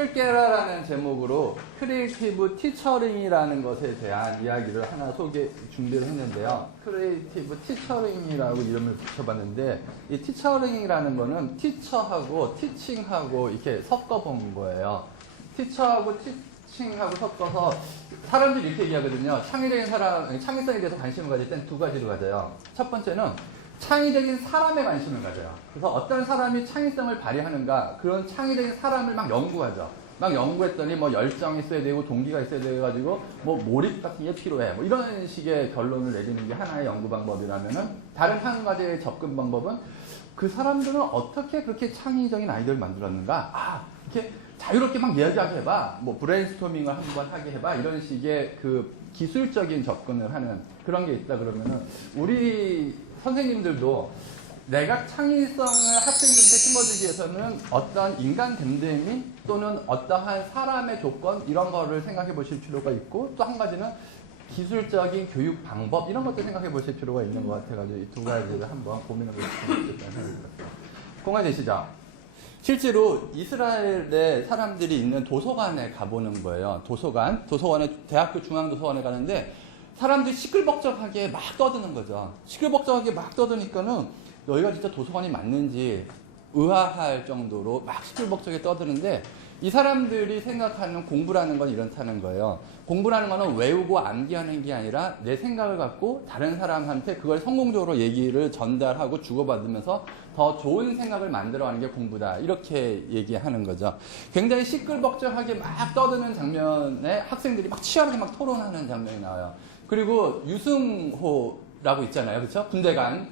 길을 깨라라는 제목으로 크리에이티브 티처링이라는 것에 대한 이야기를 하나 준비를 했는데요. 크리에이티브 티처링이라고 이름을 붙여봤는데, 이 티처링이라는 거는 티처하고 티칭하고 이렇게 섞어본 거예요. 티처하고 티칭하고 섞어서 사람들이 이렇게 얘기하거든요. 창의성에 대해서 관심을 가질 땐 두 가지로 가져요. 첫 번째는 창의적인 사람에 관심을 가져요. 그래서 어떤 사람이 창의성을 발휘하는가, 그런 창의적인 사람을 막 연구하죠. 막 연구했더니 뭐 열정이 있어야 되고 동기가 있어야 돼가지고 뭐 몰입 같은 게 필요해. 뭐 이런 식의 결론을 내리는 게 하나의 연구 방법이라면은, 다른 한 가지의 접근 방법은 그 사람들은 어떻게 그렇게 창의적인 아이디어를 만들었는가? 이렇게 자유롭게 막 이야기하게 해봐. 뭐 브레인스토밍을 한번 하게 해봐. 이런 식의 그 기술적인 접근을 하는 그런 게 있다 그러면은, 우리 선생님들도 내가 창의성을 학생들한테 심어주기 위해서는 어떤 인간 됨됨이 또는 어떠한 사람의 조건, 이런 거를 생각해 보실 필요가 있고, 또 한 가지는 기술적인 교육 방법, 이런 것도 생각해 보실 필요가 있는 것 같아가지고 이 두 가지를 한번 고민해 보시면 좋겠다는 생각이 들었어요. 공감되시죠? 실제로 이스라엘에 사람들이 있는 도서관에 가보는 거예요. 도서관에, 대학교 중앙도서관에 가는데 사람들이 시끌벅적하게 막 떠드는 거죠. 시끌벅적하게 막 떠드니까는 여기가 진짜 도서관이 맞는지 의아할 정도로 막 시끌벅적하게 떠드는데, 이 사람들이 생각하는 공부라는 건 이렇다는 거예요. 공부라는 거는 외우고 암기하는 게 아니라 내 생각을 갖고 다른 사람한테 그걸 성공적으로 얘기를 전달하고 주고받으면서 더 좋은 생각을 만들어가는 게 공부다, 이렇게 얘기하는 거죠. 굉장히 시끌벅적하게 막 떠드는 장면에 학생들이 막 치열하게 막 토론하는 장면이 나와요. 그리고 유승호라고 있잖아요. 그렇죠? 군대 간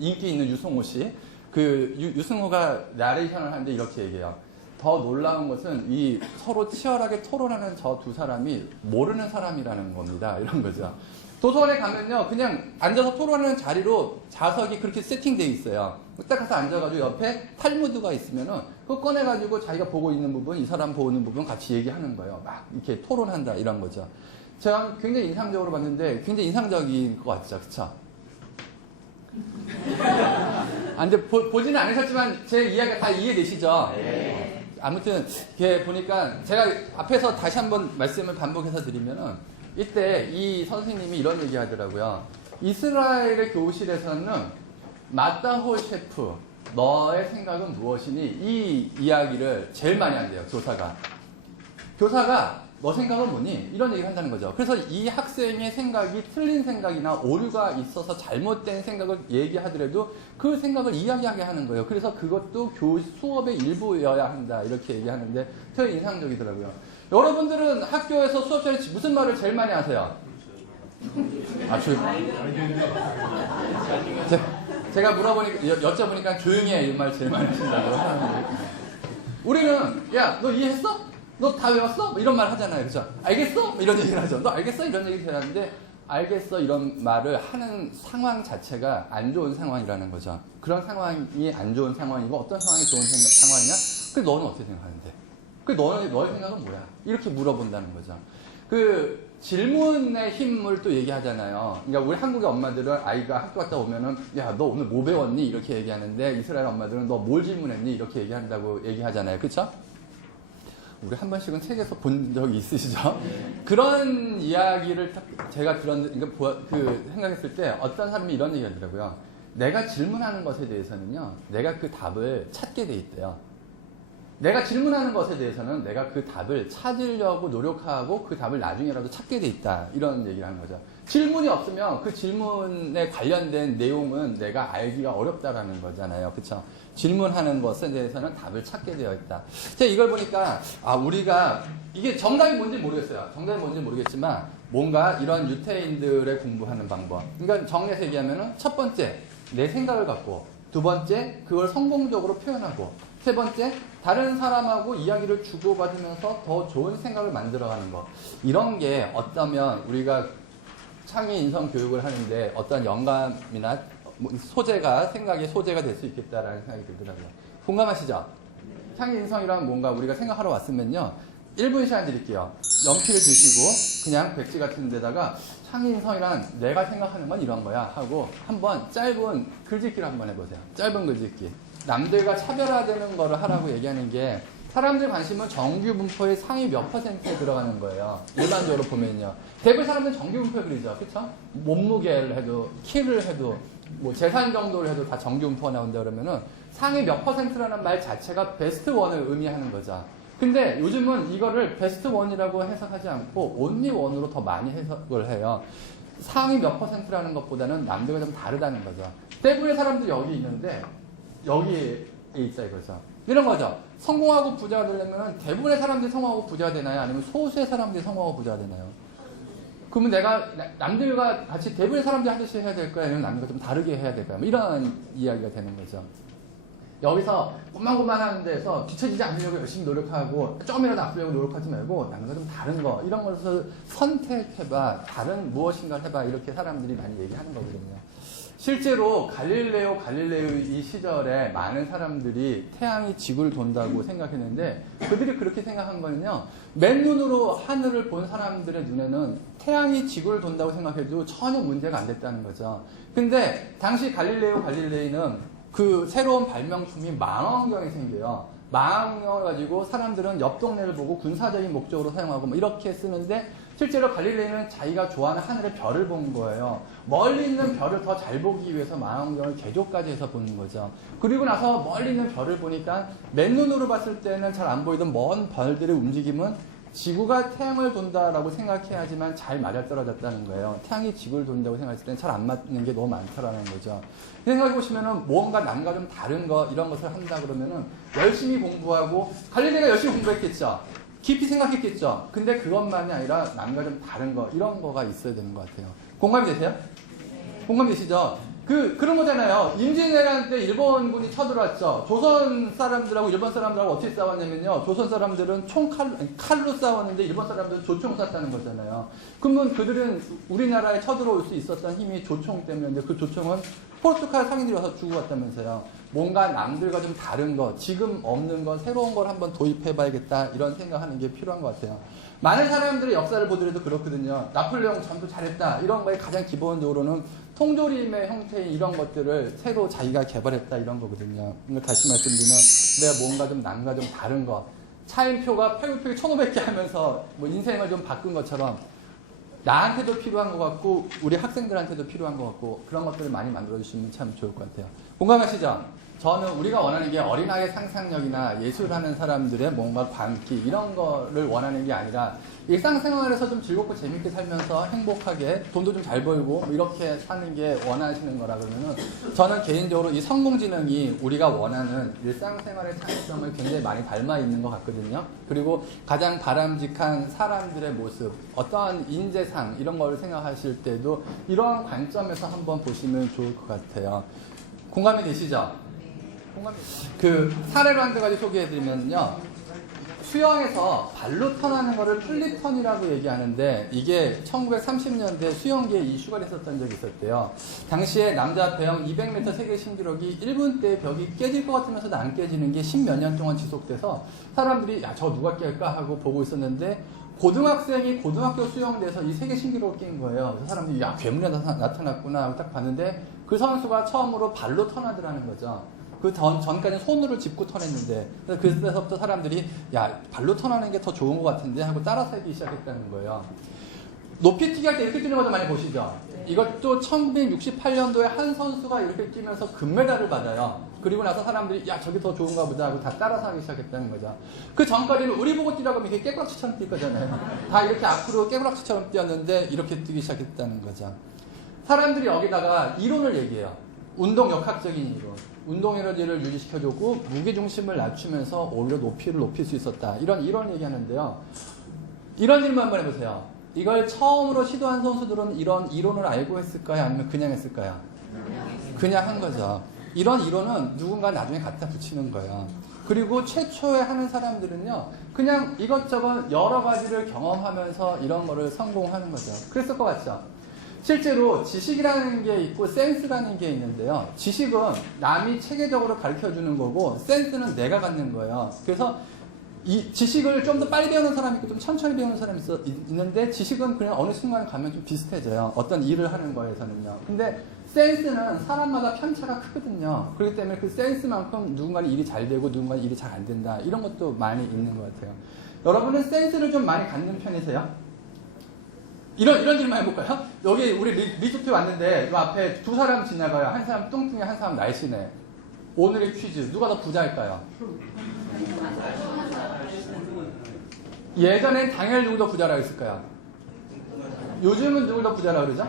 인기 있는 유승호 씨. 그 유승호가 나레이션을 하는데 이렇게 얘기해요. 더 놀라운 것은 이 서로 치열하게 토론하는 저 두 사람이 모르는 사람이라는 겁니다. 이런 거죠. 도서관에 가면요, 그냥 앉아서 토론하는 자리로 좌석이 그렇게 세팅되어 있어요. 딱 가서 앉아가지고 옆에 탈무드가 있으면은 그거 꺼내가지고 자기가 보고 있는 부분, 이 사람 보는 부분 같이 얘기하는 거예요. 막 이렇게 토론한다, 이런 거죠. 제가 굉장히 인상적으로 봤는데 굉장히 인상적인 것 같죠, 그쵸? 근데 보지는 않으셨지만 제 이야기가 다 이해되시죠? 네. 아무튼 이렇게 보니까 제가 앞에서 다시 한번 말씀을 반복해서 드리면은, 이때 이 선생님이 이런 얘기 하더라고요. 이스라엘의 교실에서는 마따호 셰프, 너의 생각은 무엇이니? 이 이야기를 제일 많이 한대요, 교사가 너 생각은 뭐니? 이런 얘기를 한다는 거죠. 그래서 이 학생의 생각이 틀린 생각이나 오류가 있어서 잘못된 생각을 얘기하더라도 그 생각을 이야기하게 하는 거예요. 그래서 그것도 수업의 일부여야 한다, 이렇게 얘기하는데 되게 인상적이더라고요. 여러분들은 학교에서 수업 시간에 무슨 말을 제일 많이 하세요? 제가 여쭤보니까 조용히 해, 이 말 제일 많이 하신다고 하는데, 우리는 야, 너 이해했어? 너 다 외웠어? 뭐 이런 말 하잖아요. 그렇죠? 알겠어? 뭐 이런 얘기를 하죠. 너 알겠어? 이런 얘기를 하는데, 알겠어? 이런 말을 하는 상황 자체가 안 좋은 상황이라는 거죠. 그런 상황이 안 좋은 상황이고, 어떤 상황이 좋은 상황이냐? 그래, 너는 어떻게 생각하는데? 그래, 너의 생각은 뭐야? 이렇게 물어본다는 거죠. 그 질문의 힘을 또 얘기하잖아요. 그러니까 우리 한국의 엄마들은 아이가 학교 갔다 오면은 야, 너 오늘 뭐 배웠니? 이렇게 얘기하는데, 이스라엘 엄마들은 너 뭘 질문했니? 이렇게 얘기한다고 얘기하잖아요. 그렇죠? 우리 한 번씩은 책에서 본 적이 있으시죠? 그런 이야기를 제가 생각했을 때 어떤 사람이 이런 얘기 하더라고요. 내가 질문하는 것에 대해서는요, 내가 그 답을 찾게 돼 있대요. 내가 질문하는 것에 대해서는 내가 그 답을 찾으려고 노력하고 그 답을 나중에라도 찾게 돼 있다, 이런 얘기를 하는 거죠. 질문이 없으면 그 질문에 관련된 내용은 내가 알기가 어렵다라는 거잖아요. 그렇죠? 질문하는 것에 대해서는 답을 찾게 되어 있다. 제가 이걸 보니까 우리가 이게 정답이 뭔지 모르겠어요. 정답이 뭔지 모르겠지만 뭔가 이런 유태인들의 공부하는 방법. 그러니까 정리해서 얘기하면은, 첫 번째 내 생각을 갖고, 두 번째 그걸 성공적으로 표현하고, 세 번째 다른 사람하고 이야기를 주고받으면서 더 좋은 생각을 만들어가는 거. 이런 게 어쩌면 우리가 창의 인성 교육을 하는데 어떤 영감이나 생각의 소재가 될 수 있겠다라는 생각이 들더라고요. 공감하시죠? 창의 인성이란 뭔가 우리가 생각하러 왔으면요, 1분 시간 드릴게요. 연필을 드시고 그냥 백지 같은 데다가 창의 인성이란 내가 생각하는 건 이런 거야 하고 한번 짧은 글짓기를 한번 해보세요. 짧은 글짓기. 남들과 차별화되는 거를 하라고 얘기하는 게 사람들 관심은 정규 분포의 상위 몇 %에 들어가는 거예요. 일반적으로 보면요. 대부분 사람들은 정규 분포에 그리죠. 그쵸? 몸무게를 해도, 키를 해도, 뭐 재산 정도를 해도 다 정규 분포가 나온다 그러면은 상위 몇 %라는 말 자체가 베스트 원을 의미하는 거죠. 근데 요즘은 이거를 베스트 원이라고 해석하지 않고 온리 원으로 더 많이 해석을 해요. 상위 몇 %라는 것보다는 남들과 좀 다르다는 거죠. 대부분의 사람들이 여기 있는데 여기에 있다 이거죠. 이런 거죠. 성공하고 부자가 되려면 대부분의 사람들이 성공하고 부자가 되나요? 아니면 소수의 사람들이 성공하고 부자가 되나요? 그러면 내가 남들과 같이 대부분의 사람들이 하듯이 해야 될까요? 아니면 남들과 좀 다르게 해야 될까요? 뭐 이런 이야기가 되는 거죠. 여기서 꼬만꼬만 하는 데서 뒤처지지 않으려고 열심히 노력하고 조금이라도 앞서려고 노력하지 말고 남들과 좀 다른 거 이런 것을 선택해봐. 다른 무엇인가를 해봐. 이렇게 사람들이 많이 얘기하는 거거든요. 실제로 갈릴레오 이 시절에 많은 사람들이 태양이 지구를 돈다고 생각했는데 그들이 그렇게 생각한 거는요. 맨눈으로 하늘을 본 사람들의 눈에는 태양이 지구를 돈다고 생각해도 전혀 문제가 안 됐다는 거죠. 근데 당시 갈릴레이는 그 새로운 발명품이 망원경이 생겨요. 망원경을 가지고 사람들은 옆 동네를 보고 군사적인 목적으로 사용하고 뭐 이렇게 쓰는데 실제로 갈릴레이는 자기가 좋아하는 하늘의 별을 본 거예요. 멀리 있는 별을 더 잘 보기 위해서 망원경을 개조까지 해서 보는 거죠. 그리고 나서 멀리 있는 별을 보니까 맨눈으로 봤을 때는 잘 안 보이던 먼 별들의 움직임은 지구가 태양을 돈다라고 생각해야지만 잘 맞아떨어졌다는 거예요. 태양이 지구를 돈다고 생각했을 때는 잘 안 맞는 게 너무 많다라는 거죠. 생각해보시면은 뭔가 남과 좀 다른 거 이런 것을 한다 그러면은 열심히 공부하고 갈릴레이가 열심히 공부했겠죠. 깊이 생각했겠죠. 근데 그것만이 아니라 남과 좀 다른 거 이런 거가 있어야 되는 것 같아요. 공감이 되세요? 네. 공감이 되시죠? 그런 거잖아요. 임진왜란 때 일본군이 쳐들어왔죠. 조선 사람들하고 일본 사람들하고 어떻게 싸웠냐면요. 조선 사람들은 칼로 싸웠는데 일본 사람들은 조총 쐈다는 거잖아요. 그러면 그들은 우리나라에 쳐들어올 수 있었던 힘이 조총 때문인데 그 조총은 포르투갈 상인들이 와서 주고 갔다면서요. 뭔가 남들과 좀 다른 것, 지금 없는 것, 새로운 걸 한번 도입해봐야겠다 이런 생각하는 게 필요한 것 같아요. 많은 사람들의 역사를 보더라도 그렇거든요. 나폴레옹 전투 잘했다 이런 거에 가장 기본적으로는 통조림의 형태의 이런 것들을 새로 자기가 개발했다 이런 거거든요. 다시 말씀드리면 내가 뭔가 좀 남과 좀 다른 것, 차인표가 팔굽혀펴기 1500개 하면서 뭐 인생을 좀 바꾼 것처럼 나한테도 필요한 것 같고 우리 학생들한테도 필요한 것 같고 그런 것들을 많이 만들어주시면 참 좋을 것 같아요. 공감하시죠? 저는 우리가 원하는 게 어린아이의 상상력이나 예술하는 사람들의 뭔가 광기 이런 거를 원하는 게 아니라 일상생활에서 좀 즐겁고 재밌게 살면서 행복하게 돈도 좀 잘 벌고 뭐 이렇게 사는 게 원하시는 거라 그러면은 저는 개인적으로 이 성공지능이 우리가 원하는 일상생활의 창의성을 굉장히 많이 닮아 있는 것 같거든요. 그리고 가장 바람직한 사람들의 모습, 어떠한 인재상 이런 걸 생각하실 때도 이러한 관점에서 한번 보시면 좋을 것 같아요. 공감이 되시죠? 사례로 한 가지 소개해드리면요. 수영에서 발로 턴하는 거를 플립턴이라고 얘기하는데 이게 1930년대 수영계에 이슈가 됐었던 적이 있었대요. 당시에 남자 배영 200m 세계 신기록이 1분 때 벽이 깨질 것 같으면서도 안 깨지는 게 10몇 년 동안 지속돼서 사람들이 야, 저 누가 깰까 하고 보고 있었는데 고등학생이 고등학교 수영대에서 이 세계 신기록을 깬 거예요. 그래서 사람들이 야, 괴물이 나타났구나 하고 딱 봤는데 그 선수가 처음으로 발로 턴하더라는 거죠. 그 전까지는 손으로 짚고 턴했는데 그래서부터 사람들이 야 발로 턴하는 게 더 좋은 것 같은데 하고 따라서 하기 시작했다는 거예요. 높이뛰기 할 때 이렇게 뛰는 것도 많이 보시죠. 이것도 1968년도에 한 선수가 이렇게 뛰면서 금메달을 받아요. 그리고 나서 사람들이 야 저게 더 좋은가 보다 하고 다 따라서 하기 시작했다는 거죠. 그 전까지는 우리 보고 뛰라고 하면 이렇게 깨구락치처럼 뛸 거잖아요. 다 이렇게 앞으로 깨구락치처럼 뛰었는데 이렇게 뛰기 시작했다는 거죠. 사람들이 여기다가 이론을 얘기해요. 운동 역학적인 이론. 운동 에너지를 유지시켜주고 무게중심을 낮추면서 오히려 높이를 높일 수 있었다. 이런 얘기하는데요. 이런 질문 한번 해보세요. 이걸 처음으로 시도한 선수들은 이런 이론을 알고 했을까요? 아니면 그냥 했을까요? 그냥 한 거죠. 이런 이론은 누군가 나중에 갖다 붙이는 거예요. 그리고 최초에 하는 사람들은요. 그냥 이것저것 여러 가지를 경험하면서 이런 거를 성공하는 거죠. 그랬을 것 같죠? 실제로 지식이라는 게 있고 센스라는 게 있는데요. 지식은 남이 체계적으로 가르쳐주는 거고 센스는 내가 갖는 거예요. 그래서 이 지식을 좀 더 빨리 배우는 사람이 있고 좀 천천히 배우는 사람이 있는데 지식은 그냥 어느 순간 가면 좀 비슷해져요. 어떤 일을 하는 거에서는요. 근데 센스는 사람마다 편차가 크거든요. 그렇기 때문에 그 센스만큼 누군가는 일이 잘 되고 누군가는 일이 잘 안 된다. 이런 것도 많이 있는 것 같아요. 여러분은 센스를 좀 많이 갖는 편이세요? 이런 질문 해볼까요? 여기 우리 리조트에 왔는데 이 앞에 두 사람 지나가요. 한 사람 뚱뚱해, 한 사람 날씬해. 오늘의 퀴즈. 누가 더 부자일까요? 예전엔 당연히 누구 더 부자라고 했을까요? 요즘은 누구 더 부자라고 그러죠?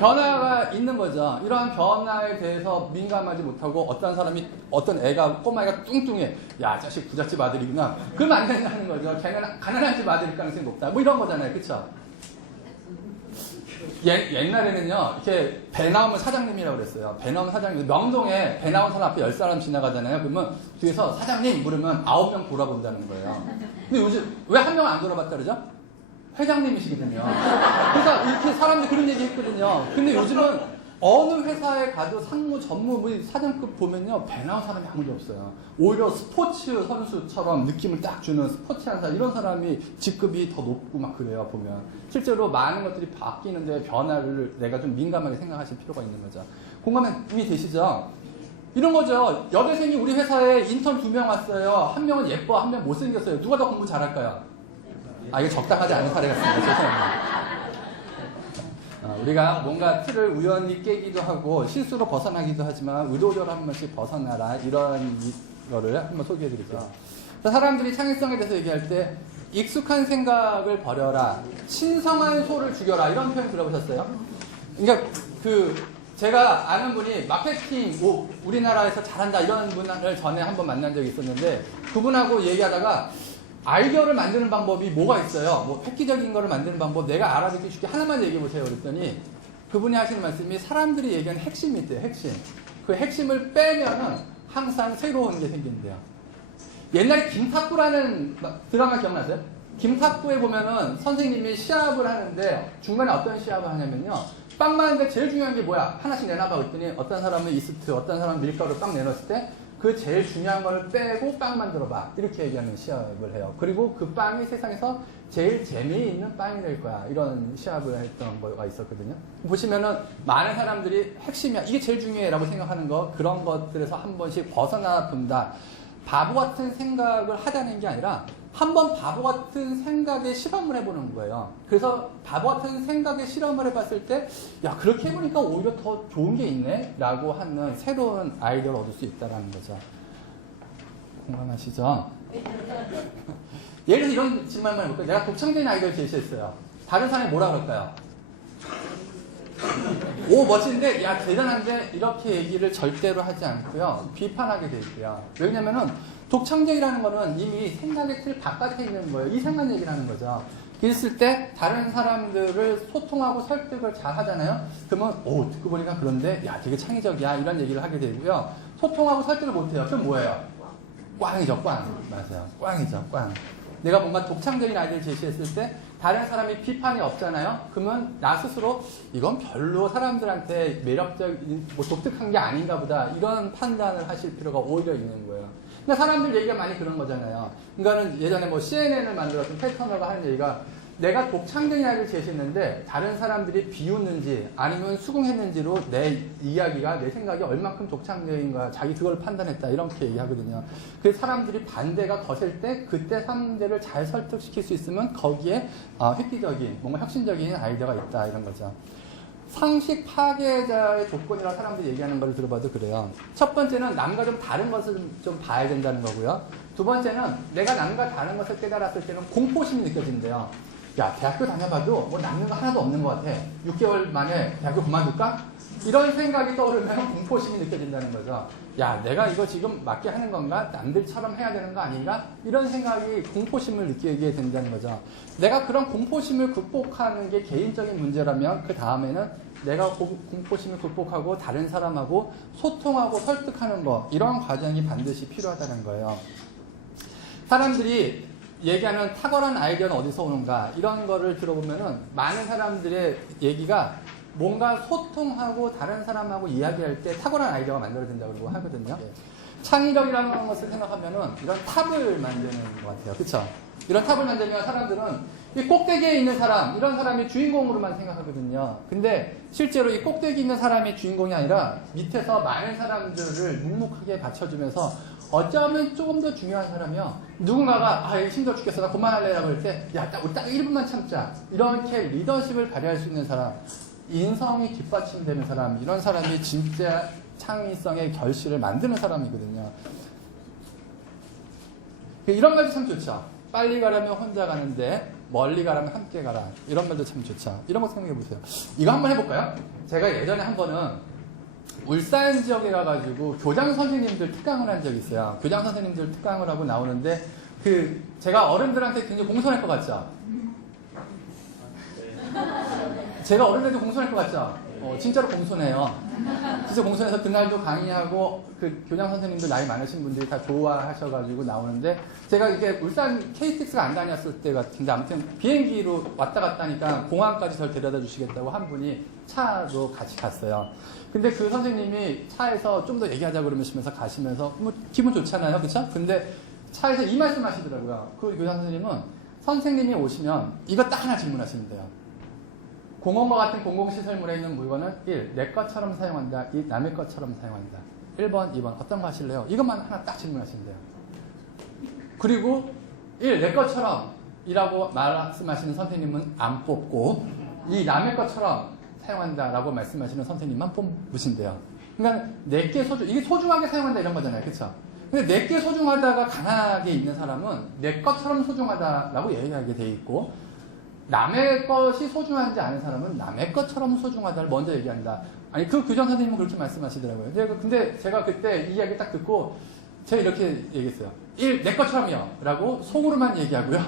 변화가 있는 거죠. 이러한 변화에 대해서 민감하지 못하고 어떤 사람이, 어떤 애가, 꼬마애가 뚱뚱해. 야, 자식 부잣집 아들이구나. 그러면 안 된다는 거죠. 걔는 가난한 집 아들일 가능성이 높다. 뭐 이런 거잖아요. 그쵸? 옛날에는요, 이렇게 배 나오면 사장님이라고 그랬어요. 배 나오면 사장님. 명동에 배 나온 사람 앞에 10사람 지나가잖아요. 그러면 뒤에서 사장님 물으면 9명 돌아본다는 거예요. 근데 요즘 왜 한 명은 안 돌아봤다 그러죠? 회장님이시거든요. 그래서 이렇게 사람들이 그런 얘기 했거든요. 근데 요즘은 어느 회사에 가도 상무, 전무, 뭐 사장급 보면요, 배 나온 사람이 아무도 없어요. 오히려 스포츠 선수처럼 느낌을 딱 주는 스포츠한 사람, 이런 사람이 직급이 더 높고 막 그래요, 보면. 실제로 많은 것들이 바뀌는데 변화를 내가 좀 민감하게 생각하실 필요가 있는 거죠. 공감이 되시죠? 이런 거죠. 여대생이 우리 회사에 인턴 2명 왔어요. 한 명은 예뻐, 한 명은 못생겼어요. 누가 더 공부 잘할까요? 아, 이게 적당하지 않은 사례 같습니다. 죄송합니다. 우리가 뭔가 틀을 우연히 깨기도 하고 실수로 벗어나기도 하지만 의도적으로 한 번씩 벗어나라, 이런 거를 한번 소개해 드릴게요. 사람들이 창의성에 대해서 얘기할 때 익숙한 생각을 버려라, 신성한 소를 죽여라, 이런 표현 들어보셨어요? 그러니까 제가 아는 분이 마케팅 우리나라에서 잘한다 이런 분을 전에 한번 만난 적이 있었는데, 그분하고 얘기하다가 아이디어를 만드는 방법이 뭐가 있어요? 뭐 획기적인 거를 만드는 방법, 내가 알아듣기 쉽게 하나만 얘기해 보세요. 그랬더니 그분이 하시는 말씀이 사람들이 얘기하는 핵심이 있대요. 핵심. 그 핵심을 빼면은 항상 새로운 게 생긴대요. 옛날에 김탁구라는 드라마 기억나세요? 김탁구에 보면은 선생님이 시합을 하는데 중간에 어떤 시합을 하냐면요, 빵 만드는데 제일 중요한 게 뭐야? 하나씩 내놔봐 그랬더니 어떤 사람은 이스트, 어떤 사람은 밀가루 빵 내놨을 때 그 제일 중요한 걸 빼고 빵 만들어봐, 이렇게 얘기하는 시합을 해요. 그리고 그 빵이 세상에서 제일 재미있는 빵이 될 거야, 이런 시합을 했던 거가 있었거든요. 보시면은 많은 사람들이 핵심이야, 이게 제일 중요해 라고 생각하는 거, 그런 것들에서 한 번씩 벗어나 본다. 바보 같은 생각을 하자는 게 아니라 한번 바보 같은 생각에 실험을 해보는 거예요. 그래서 바보 같은 생각에 실험을 해봤을 때, 야, 그렇게 해보니까 오히려 더 좋은 게 있네? 라고 하는 새로운 아이디어를 얻을 수 있다는 거죠. 공감하시죠? 예를 들어 이런 질문만 해볼까요? 내가 독창적인 아이디어를 제시했어요. 다른 사람이 뭐라 그럴까요? 오, 멋진데, 야, 대단한데, 이렇게 얘기를 절대로 하지 않고요, 비판하게 돼 있고요. 왜냐면은 독창적이라는 거는 이미 생각의 틀 바깥에 있는 거예요. 이 생각 얘기를 하는 거죠. 그랬을 때 다른 사람들을 소통하고 설득을 잘 하잖아요. 그러면 오, 듣고 보니까 그런데 야, 되게 창의적이야, 이런 얘기를 하게 되고요. 소통하고 설득을 못해요. 그럼 뭐예요? 꽝이죠, 꽝. 맞아요. 꽝이죠, 꽝. 내가 뭔가 독창적인 아이디어를 제시했을 때 다른 사람이 비판이 없잖아요. 그러면 나 스스로 이건 별로 사람들한테 매력적인, 뭐 독특한 게 아닌가 보다, 이런 판단을 하실 필요가 오히려 있는 거예요. 그러니까 사람들 얘기가 많이 그런 거잖아요. 그러니까는 예전에 뭐 CNN을 만들었던 패터너가 하는 얘기가, 내가 독창적인 아이디어를 제시했는데 다른 사람들이 비웃는지 아니면 수긍했는지로 내 이야기가, 내 생각이 얼만큼 독창적인가, 자기 그걸 판단했다, 이렇게 얘기하거든요. 그래서 사람들이 반대가 거셀 때 그때 상대를 잘 설득시킬 수 있으면 거기에 획기적인, 뭔가 혁신적인 아이디어가 있다, 이런 거죠. 상식 파괴자의 조건이라고 사람들이 얘기하는 걸 들어봐도 그래요. 첫 번째는 남과 좀 다른 것을 좀 봐야 된다는 거고요. 두 번째는 내가 남과 다른 것을 깨달았을 때는 공포심이 느껴진대요. 야, 대학교 다녀봐도 뭐 남는 거 하나도 없는 것 같아. 6개월 만에 대학교 그만둘까? 이런 생각이 떠오르면 공포심이 느껴진다는 거죠. 야, 내가 이거 지금 맞게 하는 건가? 남들처럼 해야 되는 거 아닌가? 이런 생각이 공포심을 느끼게 된다는 거죠. 내가 그런 공포심을 극복하는 게 개인적인 문제라면 그 다음에는 내가 공포심을 극복하고 다른 사람하고 소통하고 설득하는 거, 이런 과정이 반드시 필요하다는 거예요. 사람들이 얘기하는 탁월한 아이디어는 어디서 오는가, 이런 거를 들어보면은 많은 사람들의 얘기가 뭔가 소통하고 다른 사람하고 이야기할 때 탁월한 아이디어가 만들어진다고 하거든요. 창의력이라는 것을 생각하면은 이런 탑을 만드는 것 같아요. 그쵸? 이런 탑을 만들면 사람들은 이 꼭대기에 있는 사람, 이런 사람이 주인공으로만 생각하거든요. 근데 실제로 이 꼭대기 있는 사람이 주인공이 아니라 밑에서 많은 사람들을 묵묵하게 받쳐주면서 어쩌면 조금 더 중요한 사람이요. 누군가가 이거 힘들어 죽겠어. 나 그만할래라고 할 때 야, 딱 1분만 참자. 이렇게 리더십을 발휘할 수 있는 사람, 인성이 뒷받침되는 사람, 이런 사람이 진짜 창의성의 결실을 만드는 사람이거든요. 이런 말도 참 좋죠. 빨리 가려면 혼자 가는데 멀리 가려면 함께 가라. 이런 말도 참 좋죠. 이런 거 생각해 보세요. 이거 한번 해볼까요? 제가 예전에 한 번은 울산 지역에 가가지고 교장 선생님들 특강을 한 적이 있어요. 교장 선생님들 특강을 하고 나오는데 제가 어른들한테 굉장히 공손할 것 같죠? 제가 어른들한테 공손할 것 같죠? 진짜로 공손해요. 진짜 공손해서 그날도 강의하고 그 교장 선생님들 나이 많으신 분들이 다 좋아하셔가지고 나오는데 제가 이게 울산 KTX가 안 다녔을 때 같은데 아무튼 비행기로 왔다 갔다 하니까 공항까지 저를 데려다 주시겠다고 한 분이 차로 같이 갔어요. 근데 그 선생님이 차에서 좀 더 얘기하자고 그러시면서 가시면서 뭐 기분 좋잖아요. 그쵸? 근데 차에서 이 말씀 하시더라고요. 그 교장 선생님은 선생님이 오시면 이거 딱 하나 질문하시면 돼요. 공원과 같은 공공시설물에 있는 물건은 1. 내 것처럼 사용한다. 2. 남의 것처럼 사용한다. 1번, 2번 어떤 거 하실래요? 이것만 하나 딱 질문하시면 돼요. 그리고 1. 내 것처럼 이라고 말씀하시는 선생님은 안 뽑고 2. 남의 것처럼 사용한다라고 말씀하시는 선생님만 뽑으신대요. 그러니까 내게 이게 소중하게 사용한다 이런 거잖아요. 그렇죠? 근데 내게 소중하다가 강하게 있는 사람은 내 것처럼 소중하다라고 얘기하게 돼 있고 남의 것이 소중하지 않은 사람은 남의 것처럼 소중하다를 먼저 얘기한다. 아니 그 교장 선생님은 그렇게 말씀하시더라고요. 근데 제가 그때 이 이야기 딱 듣고 제가 이렇게 얘기했어요. 1. 내 것처럼요 라고 속으로만 얘기하고요.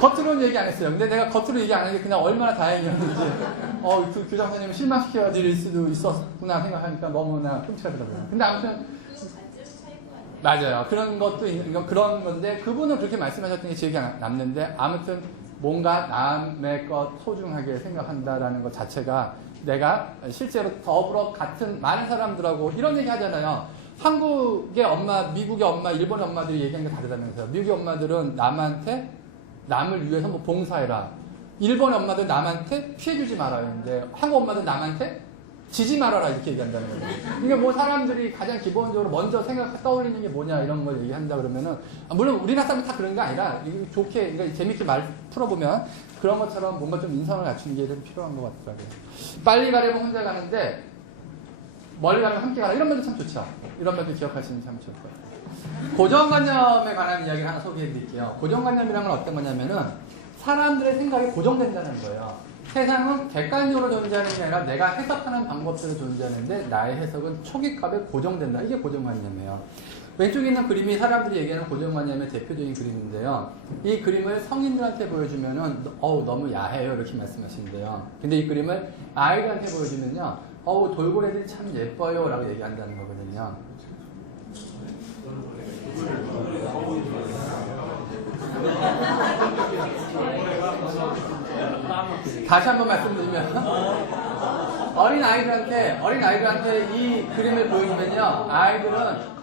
겉으로는 얘기 안 했어요. 근데 내가 겉으로 얘기 안 한 게 그냥 얼마나 다행이었는지 그 교장 선생님을 실망시켜 드릴 수도 있었구나 생각하니까 너무나 끔찍하더라고요. 근데 아무튼 맞아요. 그런 것도 있는 그런 건데 그분은 그렇게 말씀하셨던 게 기억이 남는데 아무튼 뭔가 남의 것 소중하게 생각한다라는 것 자체가 내가 실제로 더불어 같은 많은 사람들하고 이런 얘기 하잖아요. 한국의 엄마, 미국의 엄마, 일본의 엄마들이 얘기하는 게 다르다면서요. 미국의 엄마들은 남을 위해서 뭐 봉사해라. 일본의 엄마들은 남한테 피해주지 말아야 하는데 한국 엄마들은 남한테 지지 말아라 이렇게 얘기한다는 거예요. 그러니까 뭐 사람들이 가장 기본적으로 먼저 떠올리는 게 뭐냐 이런 걸 얘기한다 그러면은 물론 우리나라 사람이 다 그런 게 아니라 좋게 그러니까 재밌게 말 풀어보면 그런 것처럼 뭔가 좀 인성을 갖추는 게 좀 필요한 것 같더라고요. 빨리 가려면 혼자 가는데 멀리 가면 함께 가라 이런 말도 참 좋죠. 이런 말도 기억하시면 참 좋을 거예요. 고정관념에 관한 이야기를 하나 소개해 드릴게요. 고정관념이란 건 어떤 거냐면은 사람들의 생각이 고정된다는 거예요. 세상은 객관적으로 존재하는 게 아니라 내가 해석하는 방법대로 존재하는데 나의 해석은 초기값에 고정된다. 이게 고정관념이에요. 왼쪽에 있는 그림이 사람들이 얘기하는 고정관념의 대표적인 그림인데요. 이 그림을 성인들한테 보여주면은 너무 야해요 이렇게 말씀하시는데요. 근데 이 그림을 아이들한테 보여주면요. 돌고래들이 참 예뻐요 라고 얘기한다는 거거든요. 다시 한번 말씀드리면 어린 아이들한테 이 그림을 보여주면요 아이들은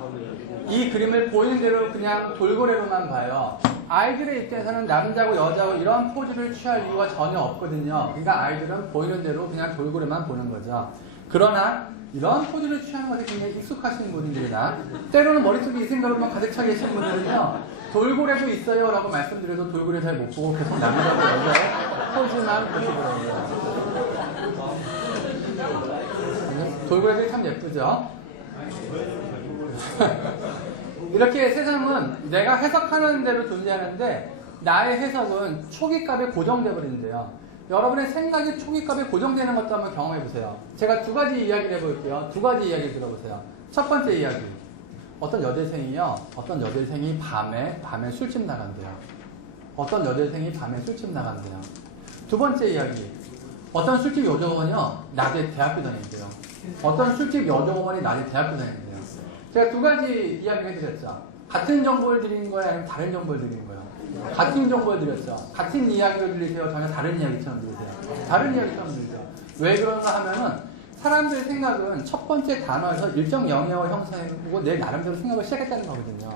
이 그림을 보이는 대로 그냥 돌고래로만 봐요. 아이들의 입장에서는 남자고 여자고 이런 포즈를 취할 이유가 전혀 없거든요. 그러니까 아이들은 보이는 대로 그냥 돌고래만 보는 거죠. 그러나 이런 포즈를 취하는 것에 굉장히 익숙하신 분들이나 때로는 머릿속에 이 생각으로만 가득 차 계신 분들은요 돌고래도 있어요 라고 말씀드려도 돌고래 잘 못 보고 계속 남자고 여자의 포즈만 보시더라고요. 돌고래들이 참 예쁘죠? 이렇게 세상은 내가 해석하는 대로 존재하는데 나의 해석은 초기값에 고정되어 버리는데요. 여러분의 생각이 초기값에 고정되는 것도 한번 경험해 보세요. 제가 두 가지 이야기를 해볼게요. 두 가지 이야기를 들어보세요. 첫 번째 이야기. 어떤 여대생이 밤에 술집 나간대요. 어떤 여대생이 밤에 술집 나간대요. 두 번째 이야기. 어떤 술집 여직원이요 낮에 대학교 다닌대요. 어떤 술집 여직원이 낮에 대학교 다닌대요. 제가 두 가지 이야기를 해드렸죠. 같은 정보를 드린 거예요? 아니면 다른 정보를 드린 거예요? 같은 정보를 드렸죠. 같은 이야기를 들리세요? 전혀 다른 이야기처럼 들리세요? 다른 이야기처럼 들리죠. 왜 그런가 하면은 사람들의 생각은 첫 번째 단어에서 일정 영역을 형성해보고 내 나름대로 생각을 시작했다는 거거든요.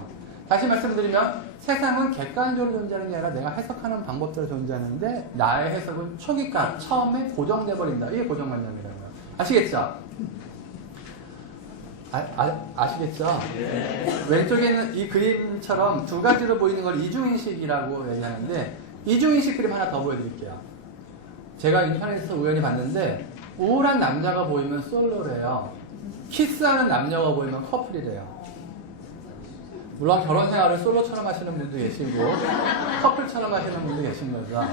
다시 말씀드리면 세상은 객관적으로 존재하는 게 아니라 내가 해석하는 방법대로 존재하는데 나의 해석은 초기가 처음에 고정돼 버린다. 이게 고정관념이라는 거예요. 아시겠죠? 아시겠죠? 네. 왼쪽에 있는 이 그림처럼 두 가지로 보이는 걸 이중인식이라고 얘기하는데 이중인식 그림 하나 더 보여드릴게요. 제가 인터넷에서 우연히 봤는데 우울한 남자가 보이면 솔로래요. 키스하는 남녀가 보이면 커플이래요. 물론 결혼 생활을 솔로처럼 하시는 분도 계시고 커플처럼 하시는 분도 계신 거죠.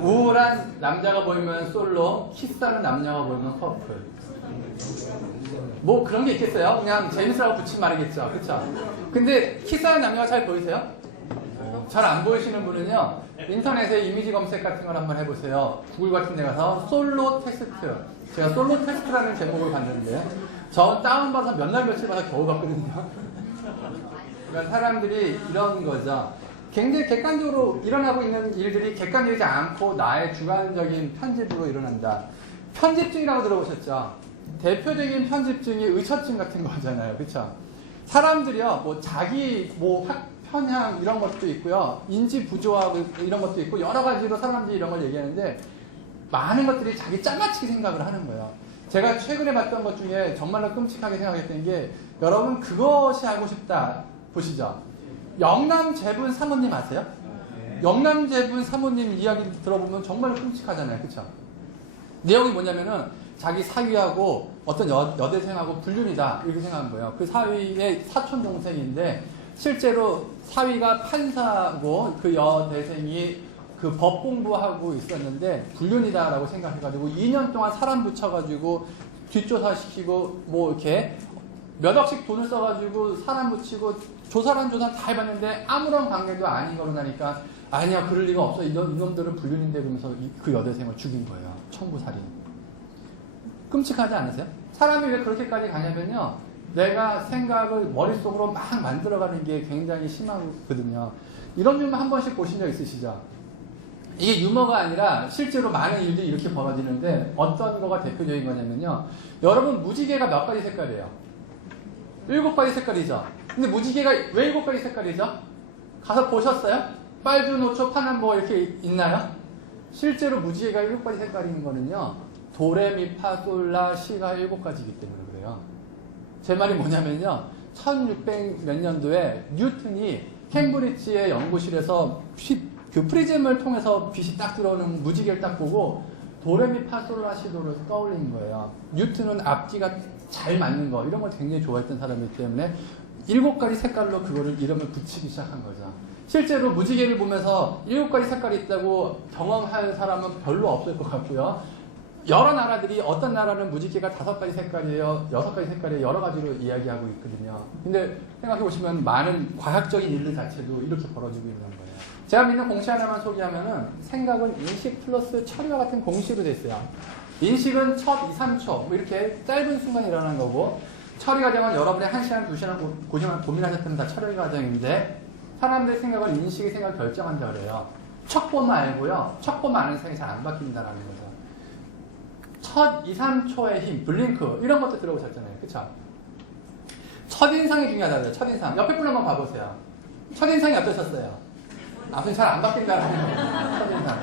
우울한 남자가 보이면 솔로, 키스하는 남녀가 보이면 커플. 뭐 그런 게 있겠어요? 그냥 재밌으라고 붙인 말이겠죠. 그쵸? 근데 키스하는 남녀가 잘 보이세요? 잘 안 보이시는 분은요, 인터넷에 이미지 검색 같은 걸 한번 해보세요. 구글 같은 데 가서 솔로 테스트. 제가 솔로 테스트라는 제목을 봤는데, 저 다운받아서 몇 날 며칠 받아 겨우 봤거든요. 그러니까 사람들이 이런 거죠. 굉장히 객관적으로 일어나고 있는 일들이 객관적이지 않고 나의 주관적인 편집으로 일어난다. 편집증이라고 들어보셨죠? 대표적인 편집증이 의처증 같은 거잖아요. 그쵸? 사람들이요, 뭐 자기 편향 이런 것도 있고요. 인지 부조화 이런 것도 있고 여러 가지로 사람들이 이런 걸 얘기하는데 많은 것들이 자기 짤맞추기 생각을 하는 거예요. 제가 최근에 봤던 것 중에 정말로 끔찍하게 생각했던 게 여러분 그것이 하고 싶다 보시죠. 영남재분 사모님 아세요? 영남재분 사모님 이야기 들어보면 정말로 끔찍하잖아요. 그쵸? 내용이 뭐냐면은 자기 사위하고 어떤 여대생하고 불륜이다 이렇게 생각한 거예요. 그 사위의 사촌 동생인데 실제로 사위가 판사고 그 여대생이 그 법 공부하고 있었는데 불륜이다라고 생각해가지고 2년 동안 사람 붙여가지고 뒷조사시키고 뭐 이렇게 몇 억씩 돈을 써가지고 사람 붙이고 조사란 다 해봤는데 아무런 관계도 아닌 거로 나니까 아니야 그럴 리가 없어 이놈들은 불륜인데 그러면서 그 여대생을 죽인 거예요. 청부살인. 끔찍하지 않으세요? 사람이 왜 그렇게까지 가냐면요. 내가 생각을 머릿속으로 막 만들어가는 게 굉장히 심하거든요. 이런 유머 한 번씩 보신 적 있으시죠? 이게 유머가 아니라 실제로 많은 일들이 이렇게 벌어지는데 어떤 거가 대표적인 거냐면요. 여러분 무지개가 몇 가지 색깔이에요? 7가지 색깔이죠? 근데 무지개가 왜 7가지 색깔이죠? 가서 보셨어요? 빨주, 노초, 파남보 이렇게 있나요? 실제로 무지개가 7가지 색깔인 거는요. 도레미파솔라 시가 7가지이기 때문에 그래요. 제 말이 뭐냐면요. 1600 몇 년도에 뉴턴이 캠브리지의 연구실에서 그 프리즘을 통해서 빛이 딱 들어오는 무지개를 딱 보고 도레미파솔라시도를 떠올린 거예요. 뉴턴은 앞뒤가 잘 맞는 거 이런 걸 굉장히 좋아했던 사람이기 때문에 7가지 색깔로 그거를 이름을 붙이기 시작한 거죠. 실제로 무지개를 보면서 7가지 색깔이 있다고 경험할 사람은 별로 없을 것 같고요. 여러 나라들이 어떤 나라는 무지개가 5가지 색깔이에요, 6가지 색깔이에요, 여러 가지로 이야기하고 있거든요. 근데 생각해 보시면 많은 과학적인 일들 자체도 이렇게 벌어지고 있는 거예요. 제가 믿는 공식 하나만 소개하면은 생각은 인식 플러스 처리와 같은 공식으로 돼 있어요. 인식은 첫 2, 3초 뭐 이렇게 짧은 순간에 일어나는 거고 처리 과정은 여러분의 1시간, 2시간 고민하셨다면 다 처리 과정인데 사람들의 생각은 인식의 생각을 결정한다 그래요. 척 보면 알고요. 척 보면 아는 생각이 잘 안 바뀐다라는 거죠. 첫 2, 3초의 힘, 블링크 이런 것도 들어보셨잖아요. 그쵸? 첫인상이 중요하다고 해요. 첫인상. 옆에 분 한번 봐보세요. 첫인상이 어떠셨어요? 아무튼 잘 안 바뀐다라는 거예요. 첫인상.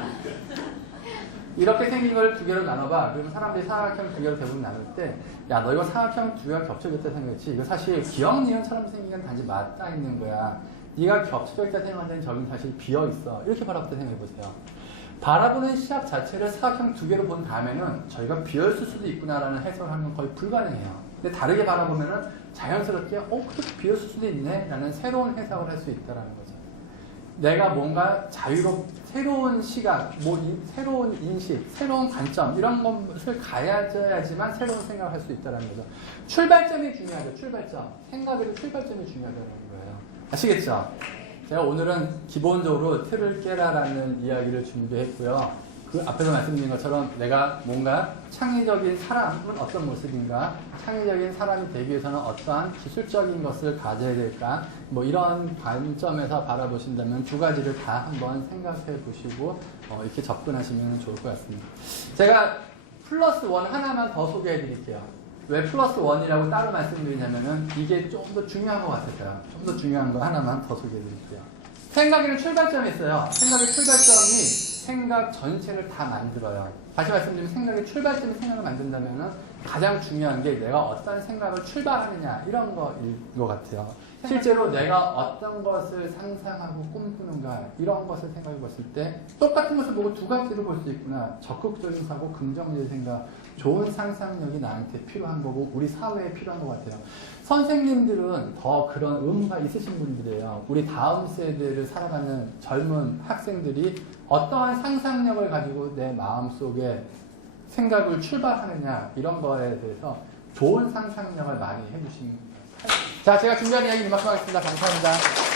이렇게 생긴 걸 두 개로 나눠봐. 그러면 사람들이 사각형 두 개로 대부분 나눌 때, 야, 너 이거 사각형 두 개가 겹쳐졌다 생각했지? 이거 사실 기억 니은처럼 생긴 건 단지 맞닿아 있는 거야. 네가 겹쳐져 있다 생각하는 저긴 사실 비어 있어. 이렇게 바라보다 생각해보세요. 바라보는 시각 자체를 사각형 두 개로 본 다음에는 저희가 비어있을 수도 있구나라는 해석을 하는 건 거의 불가능해요. 근데 다르게 바라보면은 자연스럽게 그렇게 비어있을 수도 있네 라는 새로운 해석을 할 수 있다는 거죠. 내가 뭔가 새로운 시각, 새로운 인식, 새로운 관점 이런 것을 가져야지만 새로운 생각을 할 수 있다는 거죠. 출발점이 중요하죠. 출발점. 생각에도 출발점이 중요하다는 거예요. 아시겠죠? 제가 오늘은 기본적으로 틀을 깨라라는 이야기를 준비했고요. 그 앞에서 말씀드린 것처럼 내가 뭔가 창의적인 사람은 어떤 모습인가, 창의적인 사람이 되기 위해서는 어떠한 기술적인 것을 가져야 될까, 뭐 이런 관점에서 바라보신다면 두 가지를 다 한번 생각해 보시고 이렇게 접근하시면 좋을 것 같습니다. 제가 플러스 원 하나만 더 소개해 드릴게요. 왜 플러스 원이라고 따로 말씀드리냐면은 이게 좀 더 중요한 것 같아서요. 좀 더 중요한 거 하나만 더 소개해 드릴게요. 생각에는 출발점이 있어요. 생각의 출발점이 생각 전체를 다 만들어요. 다시 말씀드리면 생각의 출발점이 생각을 만든다면은 가장 중요한 게 내가 어떤 생각을 출발하느냐 이런 거일 것 같아요. 실제로 내가 어떤 것을 상상하고 꿈꾸는가 이런 것을 생각해 봤을 때 똑같은 것을 보고 두 가지로 볼 수 있구나. 적극적인 사고, 긍정적인 생각, 좋은 상상력이 나한테 필요한 거고 우리 사회에 필요한 것 같아요. 선생님들은 더 그런 의무가 있으신 분들이에요. 우리 다음 세대를 살아가는 젊은 학생들이 어떠한 상상력을 가지고 내 마음속에 생각을 출발하느냐 이런 거에 대해서 좋은 상상력을 많이 해주시는 거예요. 자, 제가 준비한 이야기 이만큼 하겠습니다. 감사합니다.